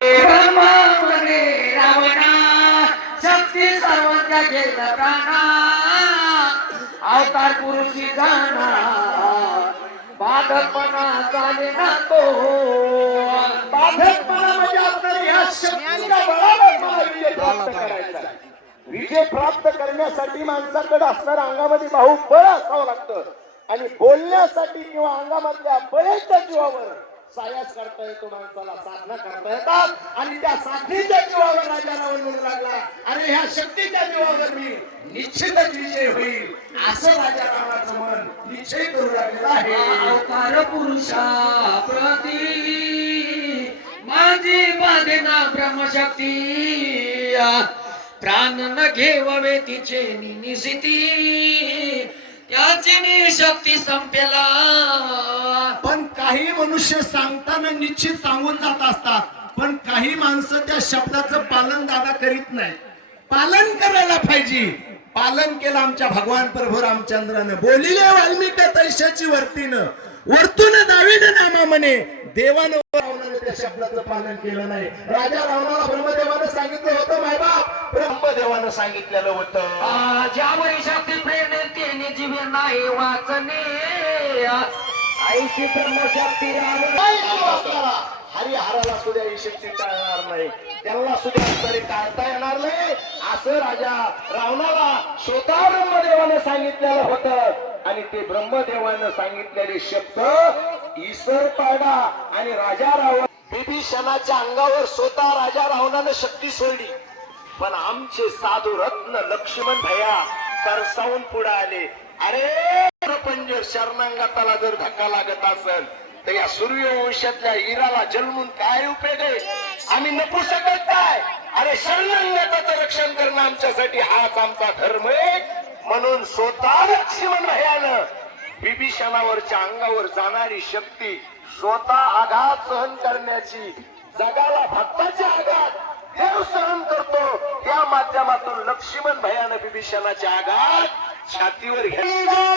ब्रह्माने रावणा शक्ती सर्वज्ञ केला प्राणा अवतार पुरुषी जाणा बाधकपणा चाले ना तो बाधकपणा म्हणजे आपल्याला या शक्तीच्या बळावर मला विजय प्राप्त करायचा आहे. विजय प्राप्त करण्यासाठी माणसाकडे असणाऱ्या अंगामध्ये बाहुबळ असावं लागतं आणि बोलण्यासाठी किंवा अंगामधल्या बळेच्या जीवावर सायास करता येतो माणसाला, साधना करता येतात आणि त्या साधनेच्या जीवावर राजा रावण म्हणू लागला अरे ह्या शक्तीच्या जीवावर मी निश्चितच विजय होईल असं राजा रावणाचं मन निश्चय करू लागलेला आहे. अवतार पुरुषा प्रती माझी बाधेना ब्रह्मशक्ती प्राण न घेवावे तिचे निसिती त्याची शक्ती संपेला. पण काही मनुष्य सांगताना निश्चित सांगून जात असतात, पण काही माणसं त्या शब्दाचं पालन दादा करीत नाही. पालन करायला पाहिजे. पालन केलं आमच्या भगवान प्रभू रामचंद्रानं. बोलिले वाल्मिक तैशाची वर्तीनं वर्तून नाविन नामा म्हणे देवानं रावणाने त्या शब्दाचं पालन केलं नाही. राजा रावणाला ब्रह्मदेवानं सांगितलं होतं मायबाप, ब्रह्मदेवानं सांगितलेलं होतं ज्यावरी शक्ती प्रेरणे तेने जीवे नाही वाचणे आईची ब्रह्मशक्ती हरिहराला सुद्धा ही शक्ती टाळणार नाही, त्यांना सुद्धा तरी टाळता येणार नाही असं राजा रावणाला स्वतः ब्रह्मदेवाने सांगितलेलं होतं आणि ते ब्रह्मदेवानं सांगितलेले शब्द ईश्वर पाडा आणि राजा रावण विभीषणाच्या अंगावर स्वतः राजा रावणानं शक्ती सोडली. पण आमचे साधू रत्न लक्ष्मण भैया सरसावून पुढे आले. अरे पंजर शरणांगताला जर धक्का लागत असेल तर या सूर्यवंशातल्या इराला जन्मून काय उपयोग आहे? आम्ही नको शकत काय? अरे शरणांगताचं रक्षण करणं आमच्यासाठी हाच आमचा धर्म आहे. म्हणून स्वतः लक्ष्मण भैयानं विभीषणावरच्या अंगावर जाणारी शक्ती स्वतः आघात सहन करण्याची, जगाला भक्ताचे आघात देव सहन करतो त्या माध्यमातून लक्ष्मण भैयानं विभीषणाचे आघात छातीवर घेतले.